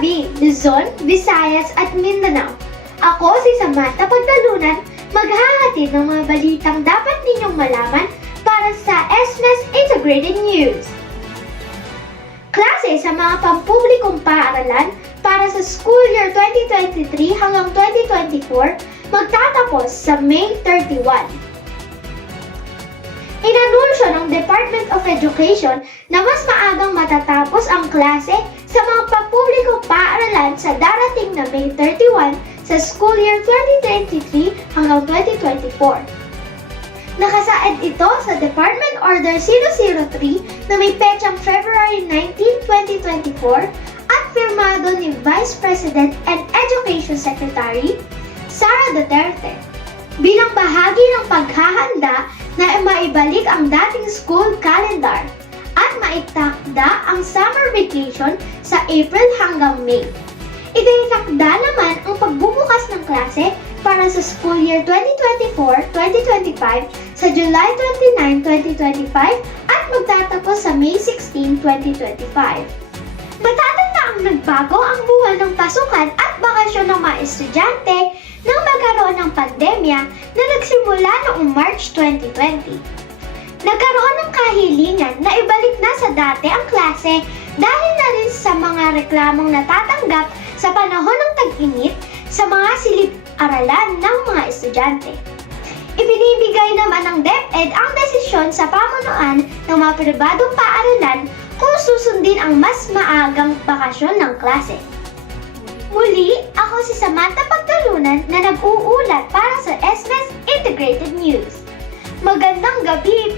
gabi, Luzon, Visayas at Mindanao. Ako si Samantha Pagtalunan, maghahatid ng mga balitang dapat ninyong malaman para sa SMES Integrated News. Klase sa mga pampublikong paaralan para sa school year 2023 hanggang 2024 magtatapos sa May 31. Inanunsyo ng Department of Education na mas maagang matatapos ang klase sa mga pampublikong paaralan sa darating na May 31 sa school year 2023 hanggang 2024. Nakasaad ito sa Department Order 003 na may petsang February 19, 2024 at pirmado ni Vice President and Education Secretary Sara Duterte bilang bahagi ng paghahanda na maibalik ang dating school calendar at maitakda ang summer vacation sa April hanggang May. Itinakda naman ang pagbubukas ng klase para sa school year 2024-2025 sa July 29, 2025 at magtatapos sa May 16, 2025. Matatanda ang nagbago ang buwan ng pasukan at bakasyon ng mga estudyante nang magkaroon ng pandemya na nagsimula noong March 2020. Nagkaroon ng kahilingan na ibalik na sa dati ang klase dahil na rin sa mga reklamong natatanggap sa panahon ng tag-init sa mga silid-aralan ng mga estudyante. Ibinibigay naman ng DepEd ang desisyon sa pamunuan ng mga pribadong paaralan kung susundin ang mas maagang bakasyon ng klase. Muli, ako si Samantha Pagtalunan na nag-uulat para sa SMES Integrated News. Magandang gabi,